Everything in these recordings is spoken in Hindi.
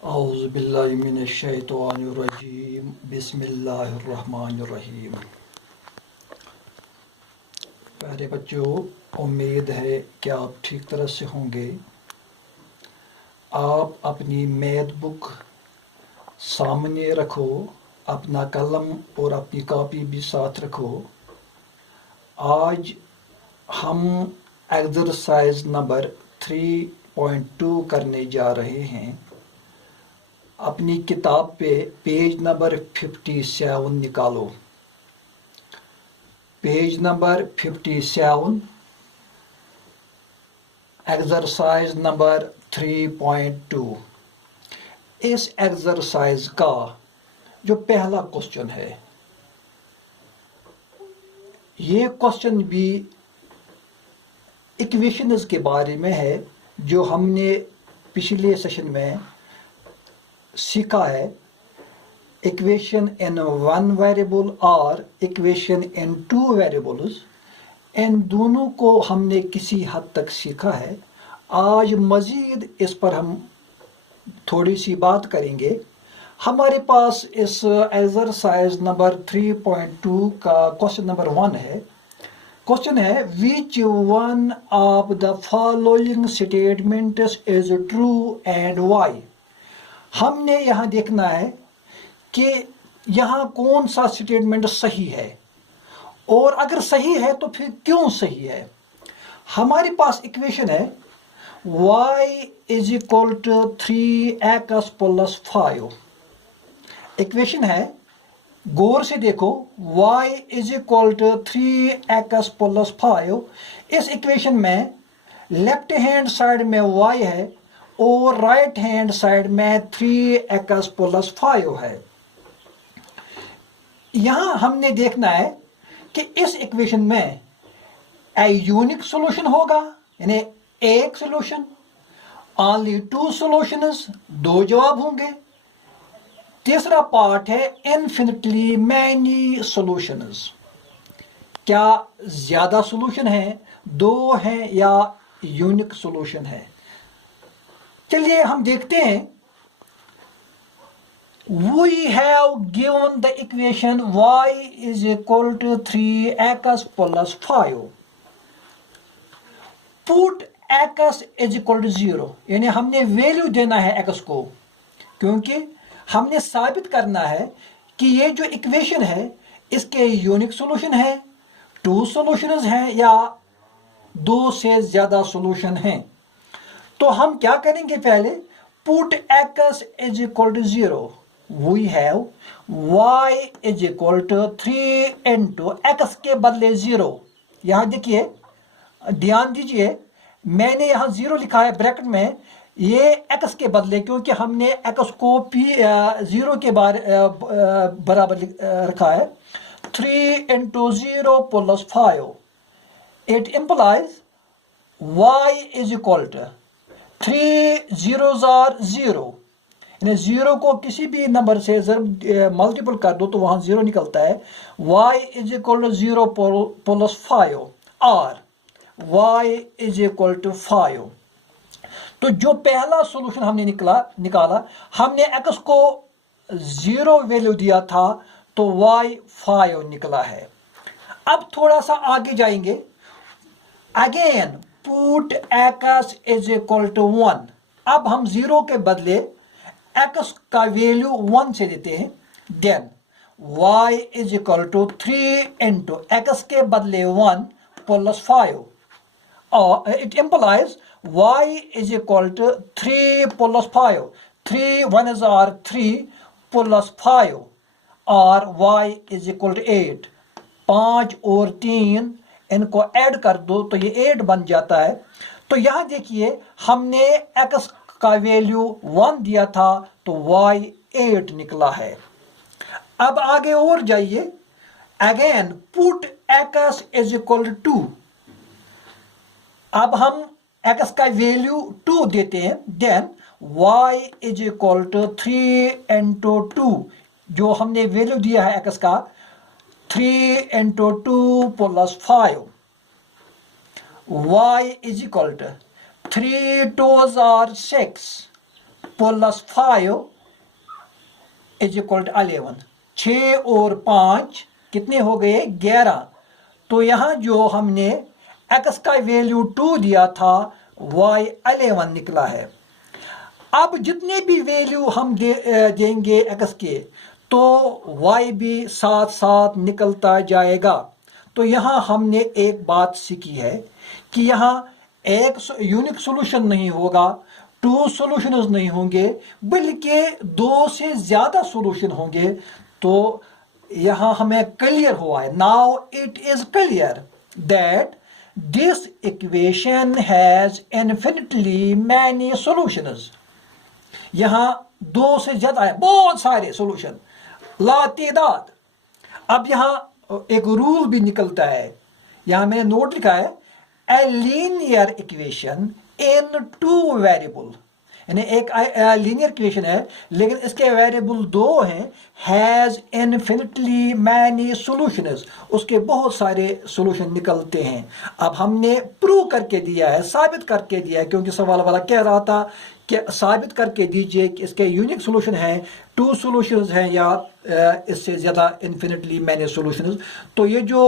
औज़ुबिल्लाहिमिनश्शैतानिर्रजीम बिस्मिल्लाहिर्रहमानिर्रहीम। प्यारे बच्चों, उम्मीद है कि आप ठीक तरह से होंगे। आप अपनी मैथ बुक सामने रखो, अपना कलम और अपनी कॉपी भी साथ रखो। आज हम एक्सरसाइज नंबर 3.2 करने जा रहे हैं। अपनी किताब पे पेज नंबर 57 निकालो। Page number 57, exercise number 3.2। इस एक्सरसाइज का जो पहला क्वेश्चन है, ये क्वेश्चन भी इक्वेशंस के बारे में है जो हमने पिछले सेशन में सीखा है। इक्वेशन इन वन वेरिएबल और इक्वेशन इन टू वेरिएबल्स, इन दोनों को हमने किसी हद तक सीखा है। आज मज़ीद इस पर हम थोड़ी सी बात करेंगे। हमारे पास इस एक्सरसाइज नंबर 3.2 का क्वेश्चन नंबर 1 है। क्वेश्चन है, which one of the following statements is true and why. हमने यहाँ देखना है कि यहाँ कौन सा स्टेटमेंट सही है, और अगर सही है तो फिर क्यों सही है। हमारे पास इक्वेशन है y is equal to 3x plus 5। Equation है, गौर से देखो, y is equal to 3x plus 5। इस इक्वेशन में लेफ्ट हैंड साइड में y है और राइट हैंड साइड में 3x प्लस 5 है। यहां हमने देखना है कि इस इक्वेशन में ए यूनिक सॉल्यूशन होगा, यानी एक सॉल्यूशन, ओनली टू सॉल्यूशंस, दो जवाब होंगे। तीसरा पार्ट है इनफिनिटली मैनी सॉल्यूशंस, क्या ज्यादा सॉल्यूशन है, दो हैं या यूनिक सॉल्यूशन है। चलिए हम देखते हैं। We have given the equation y is equal to 3x plus 5. Put x is equal to 0, यानी हमने वैल्यू देना है x को, क्योंकि हमने साबित करना है कि ये जो इक्वेशन है इसके यूनिक सॉल्यूशन है, टू सॉल्यूशंस हैं या दो से ज्यादा सॉल्यूशन हैं। तो हम क्या करेंगे, पहले put x is equal to 0, we have y is equal to 3 into x के बदले 0। यहां देखिए, ध्यान दीजिए, मैंने यहां 0 लिखा है ब्रैकेट में, ये x के बदले, क्योंकि हमने x को p 0 के बराबर रखा है। 3 into 0 plus 5, it implies y is equal to 3 zeros are 0, यानी 0 को किसी भी नंबर से मल्टीपल कर दो तो वहां 0 निकलता है। y is equal to 0 plus 5 और y is equal to 5। तो जो पहला सॉल्यूशन हमने निकाला, हमने x को 0 वैल्यू दिया था तो y 5 निकला है। अब थोड़ा सा आगे जाएंगे। Again put x is equal to 1। अब हम 0 के बदले x का वैल्यू 1 से देते हैं। Then y is equal to 3 into x के बदले 1 प्लस 5, और it implies y is equal to 3 plus 5, 3 1 or 3 plus 5, और y इज इक्वल टू 8। 5 और 3 इनको ऐड कर दो तो ये 8 बन जाता है। तो यहां देखिए, हमने x का वैल्यू 1 दिया था तो y 8 निकला है। अब आगे और जाइए। Again put x is equal to 2। अब हम x का वैल्यू 2 देते हैं। Then y is equal to 3 into 2, जो हमने वैल्यू दिया है x का, 3 into 2 plus 5, y is equal to 3 2s are 6 plus 5 is equal to 11। 6 और 5 कितने हो गए? 11। तो यहाँ जो हमने x का वैल्यू 2 दिया था, y 11 निकला है। अब जितने भी वैल्यू हम देंगे x के, तो y भी साथ साथ निकलता जाएगा। तो यहाँ हमने एक बात सीखी है कि यहाँ एक यूनिक सॉल्यूशन नहीं होगा, 2 सॉल्यूशंस नहीं होंगे, बल्कि 2 से ज़्यादा सॉल्यूशन होंगे। तो यहाँ हमें क्लियर हुआ है, now it is clear that this equation has infinitely many solutions. यहाँ 2 से ज़्यादा है, बहुत सारे सॉल्यूशन, लातेदाद। अब यहाँ एक रूल भी निकलता है, यहाँ मैंने नोट लिखा है, a linear equation in 2 variable, यानी एक लीनियर इक्वेशन है लेकिन इसके वेरिएबल 2 हैं, हैज़ इन्फिनिटली मैनी सॉल्यूशंस, उसके बहुत सारे सॉल्यूशन निकलते हैं। अब हमने प्रूव करके दिया है, साबित करके दिया है, क्योंकि सवाल वाला कह रहा था कि साबित करके दीजिए कि इसके यूनिक सॉल्यूशन हैं, 2 सॉल्यूशंस हैं या इससे ज़्यादा इन्फिनिटली मैनी सॉल्यूशंस। तो ये जो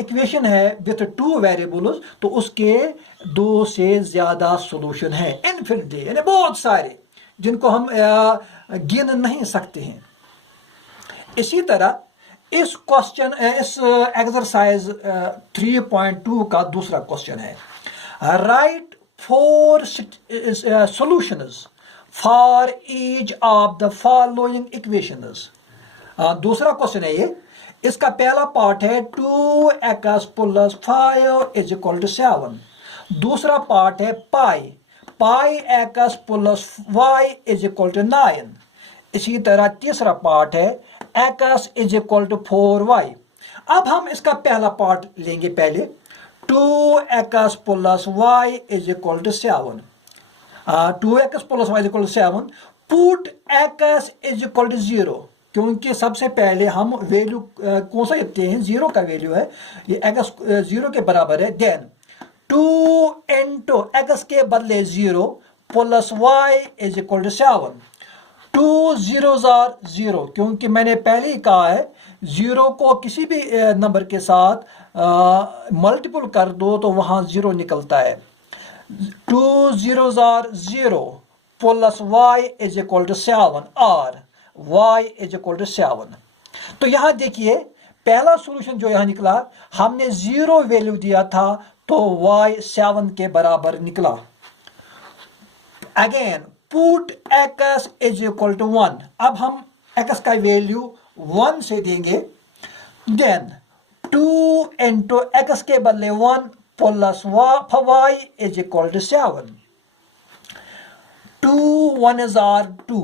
इक्वेशन है विथ 2 वेरिएबल्स, तो उसके 2 से ज़्यादा सॉल्यूशन हैं, इन्फिनिटली, यानी बहुत सारे, जिनको हम गिन नहीं सकते हैं। इसी तरह इस क्वेश्चन, इस एक्सरसाइज 3.2 का दूसरा क्वेश्चन है, right 4 solutions for each of the following equations। दूसरा क्वेश्चन है ये, इसका पहला पार्ट है 2x plus 5 is equal to 7। दूसरा पार्ट है pi x plus y is equal to 9। इसी तरह तीसरा पार्ट है x is equal to 4y। अब हम इसका पहला पार्ट लेंगे पहले, 2x plus y is equal to 7। 2x plus y is equal to 7। Put x is equal to 0, क्योंकि सबसे पहले हम वैल्यू कौन सा लेते हैं? 0 का वैल्यू है, ये x 0 के बराबर है। देन 2 into x के बदले 0 plus y is equal to 7। 2 zeros are 0, क्योंकि मैंने पहले ही कहा है 0 को किसी भी नंबर के साथ मल्टीपल कर दो तो वहां 0 निकलता है। 2 zeros are 0 plus y is equal to 7 और y is equal to 7। तो यहां देखिए पहला सॉल्यूशन जो यहां निकला, हमने 0 वैल्यू दिया था तो y 7 के बराबर निकला। Again put x is equal to 1। अब हम x का वैल्यू 1 से देंगे। देन 2 into x के बदले 1 plus y is equal to 7। 2 1s are 2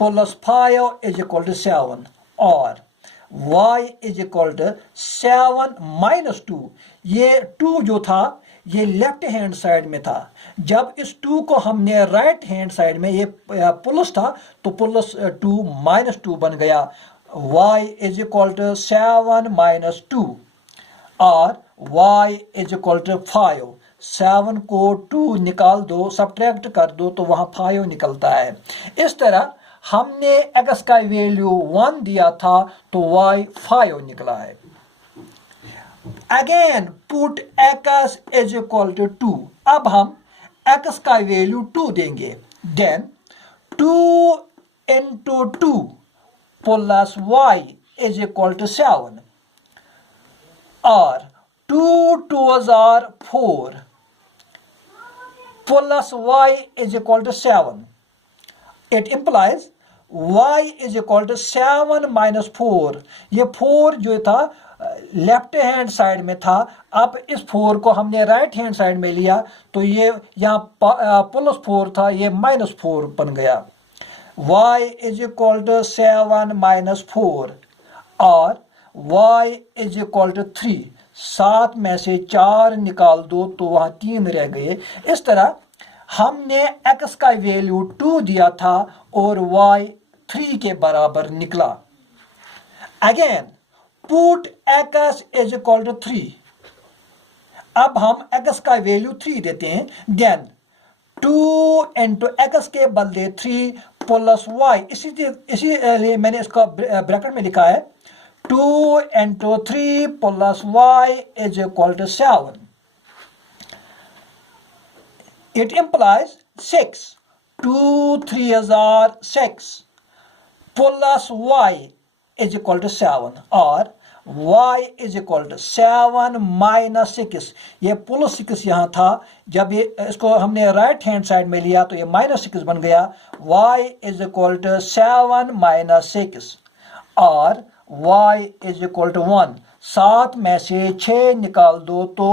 plus 5 is equal to 7 और y is equal to 7 minus 2। ये 2 जो था ये लेफ्ट हैंड साइड में था, जब इस 2 को हमने राइट हैंड साइड में, ये प्लस था तो प्लस 2 माइनस 2 बन गया। y is equal to 7 minus 2 और y is equal to 5। 7 को 2 निकाल दो, सब्ट्रैक्ट कर दो तो वहां 5 निकलता है। इस तरह हमने x का वैल्यू 1 दिया था तो y 5 निकला है। Again put x is equal to 2। अब हम x का वैल्यू 2 देंगे। Then 2 into 2 plus y is equal to 7 और 2 2s are 4 plus y is equal to 7। It implies y is equal to 7 minus 4। ये 4 जो था लेफ्ट हैंड साइड में था, अब इस 4 को हमने राइट हैंड साइड में लिया तो ये यहाँ प्लस 4 था, ये माइनस 4 बन गया। y is equal to 7 minus 4 और y is equal to 3। 7 में से 4 निकाल दो तो वहां 3 रह गए। इस तरह हमने x का वैल्यू 2 दिया था और y 3 के बराबर निकला। Again put x is equal to 3। अब हम x का वैल्यू 3 देते हैं। देन 2 इंटू एक्स के बदले 3 प्लस वाई, इसीलिए मैंने इसका ब्रैकेट में लिखा है 2 into 3 plus y is equal to 7. It implies 6. 2 3s are 6 plus y is equal to 7 or y is equal to 7 minus 6. ये प्लस 6 यहाँ था, जब ये इसको हमने राइट हैंड साइड में लिया तो ये -6 बन गया. y is equal to 7 minus 6 और y is equal to 1. 7 में से 6 निकाल दो तो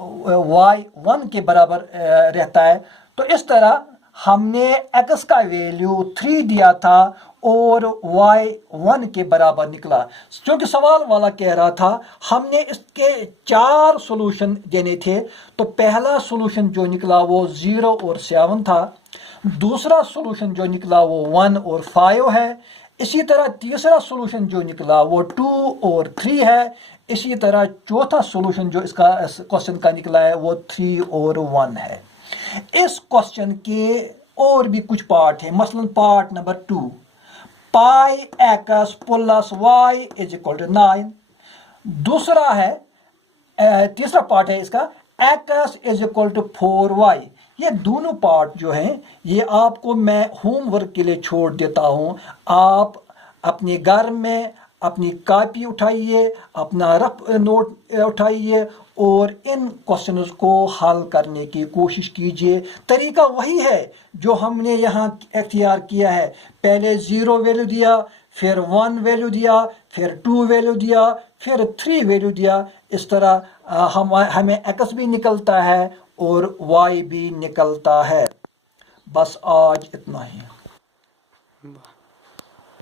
y 1 के बराबर रहता है. तो इस तरह हमने x का वैल्यू 3 दिया था और y 1 के बराबर निकला. क्योंकि सवाल वाला कह रहा था हमने इसके 4 सॉल्यूशन देने थे, तो पहला सॉल्यूशन जो निकला वो 0 और 7 था, दूसरा सॉल्यूशन जो निकला वो 1 और 5 है, इसी तरह तीसरा सॉल्यूशन जो निकला वो 2 और 3 है, इसी तरह चौथा सॉल्यूशन जो इसका क्वेश्चन का निकला है वो 3 और 1 है. इस क्वेश्चन के और भी कुछ पार्ट है, मसलन part number 2 pi x plus y is equal to 9. दूसरा है तीसरा पार्ट है इसका x is equal to 4y. ये दोनों पार्ट जो हैं ये आपको मैं होमवर्क के लिए छोड़ देता हूं. आप अपने घर में अपनी कॉपी उठाइए, अपना रफ नोट उठाइए और इन क्वेश्चंस को हल करने की कोशिश कीजिए. तरीका वही है जो हमने यहाँ इख्तियार किया है. पहले 0 वैल्यू दिया, फिर 1 वैल्यू दिया, फिर 2 वैल्यू दिया, फिर 3 वैल्यू दिया. इस तरह हमें x भी निकलता है और y भी निकलता है. बस आज इतना ही.